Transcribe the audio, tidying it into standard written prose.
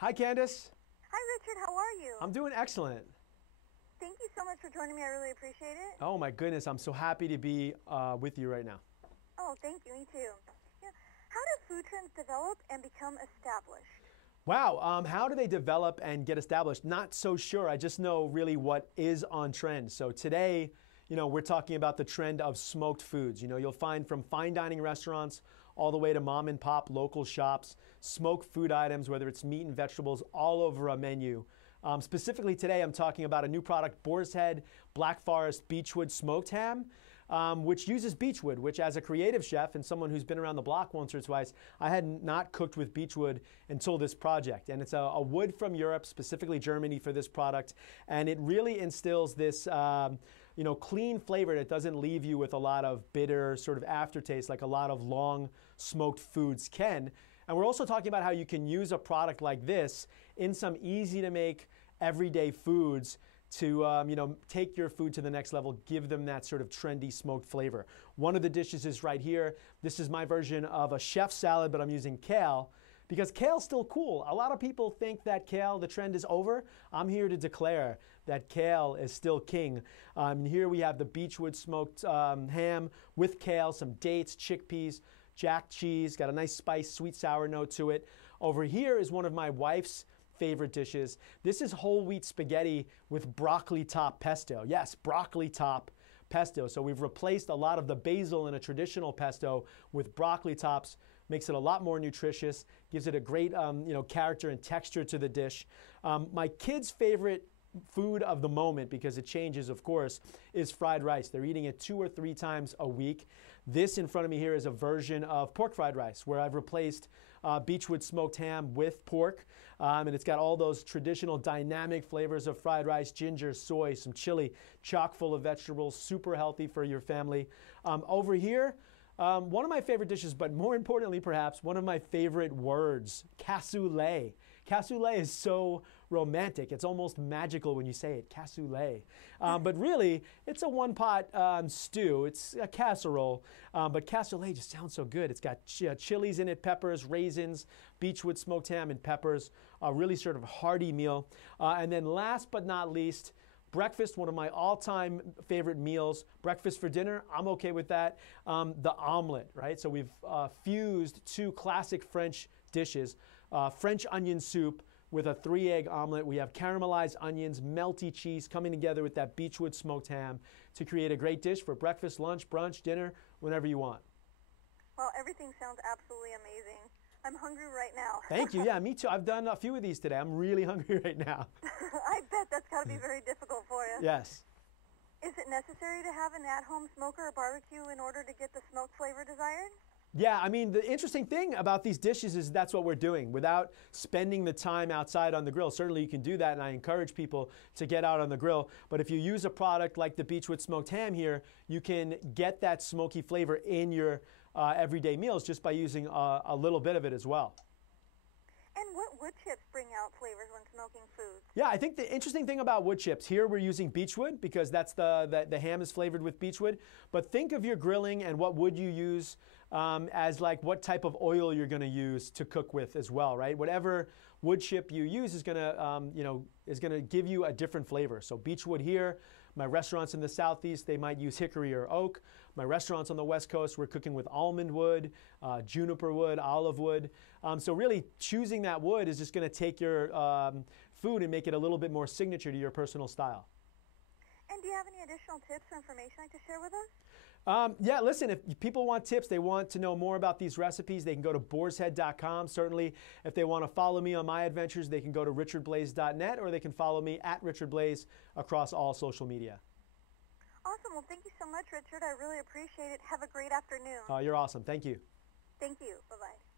Hi, Candace. Hi, Richard. How are you? I'm doing excellent. Thank you so much for joining me. I really appreciate it. Oh my goodness, I'm so happy to be with you right now. Oh, thank you. Me too. Yeah. How do food trends develop and become established? Wow, how do they develop and get established? Not so sure. I just know really what is on trend. So today, we're talking about the trend of smoked foods. You'll find from fine dining restaurants all the way to mom and pop local shops, smoked food items, whether it's meat and vegetables, all over a menu. Specifically today, I'm talking about a new product, Boar's Head Black Forest Beechwood Smoked Ham, which uses beechwood, which as a creative chef and someone who's been around the block once or twice, I had not cooked with beechwood until this project. And it's a wood from Europe, specifically Germany for this product. And it really instills this clean flavor that doesn't leave you with a lot of bitter sort of aftertaste like a lot of long smoked foods can. And we're also talking about how you can use a product like this in some easy to make everyday foods to take your food to the next level, give them that sort of trendy smoked flavor. One of the dishes is right here. This is my version of a chef salad, but I'm using kale because kale's still cool. A lot of people think that kale, the trend is over. I'm here to declare that kale is still king. Here we have the Beechwood smoked ham with kale, some dates, chickpeas, jack cheese, got a nice spice, sweet sour note to it. Over here is one of my wife's favorite dishes. This is whole wheat spaghetti with broccoli top pesto. Yes, broccoli top pesto. So we've replaced a lot of the basil in a traditional pesto with broccoli tops. Makes it a lot more nutritious, gives it a great character and texture to the dish. My kids' favorite food of the moment, because it changes, of course, is fried rice. They're eating it 2 or 3 times a week. This in front of me here is a version of pork fried rice where I've replaced Beechwood smoked ham with pork. And it's got all those traditional dynamic flavors of fried rice, ginger, soy, some chili, chock full of vegetables, super healthy for your family. Over here, one of my favorite dishes, but more importantly, perhaps, one of my favorite words, cassoulet. Cassoulet is so romantic. It's almost magical when you say it, cassoulet. But really, it's a one-pot stew. It's a casserole, but cassoulet just sounds so good. It's got chilies in it, peppers, raisins, Beechwood smoked ham, and peppers. A really sort of hearty meal. And then last but not least, breakfast, one of my all-time favorite meals. Breakfast for dinner, I'm okay with that. The omelette, right? So we've fused 2 classic French dishes. French onion soup with a 3-egg omelet. We have caramelized onions, melty cheese coming together with that Beechwood smoked ham to create a great dish for breakfast, lunch, brunch, dinner, whenever you want. Well, everything sounds absolutely amazing. I'm hungry right now. Thank you. Yeah, me too. I've done a few of these today. I'm really hungry right now. I bet that's got to be very difficult for you. Yes. Is it necessary to have an at-home smoker or barbecue in order to get the smoked flavor desired? Yeah, I mean, the interesting thing about these dishes is that's what we're doing without spending the time outside on the grill. Certainly you can do that, and I encourage people to get out on the grill. But if you use a product like the Beechwood smoked ham here, you can get that smoky flavor in your everyday meals just by using a little bit of it as well. And what wood chips bring out flavors when smoking foods? Yeah, I think the interesting thing about wood chips, here we're using beechwood because that's the ham is flavored with beechwood. But think of your grilling and what wood you use as like what type of oil you're going to use to cook with as well, right? Whatever wood chip you use is going to give you a different flavor. So beechwood here. My restaurants in the Southeast, they might use hickory or oak. My restaurants on the West Coast, we're cooking with almond wood, juniper wood, olive wood. So really choosing that wood is just going to take your food and make it a little bit more signature to your personal style. And do you have any additional tips or information you'd like to share with us? Yeah, listen, if people want tips, they want to know more about these recipes, they can go to boarshead.com. Certainly, if they want to follow me on my adventures, they can go to richardblais.net or they can follow me at Richard Blais across all social media. Awesome. Well, thank you so much, Richard. I really appreciate it. Have a great afternoon. You're awesome. Thank you. Thank you. Bye-bye.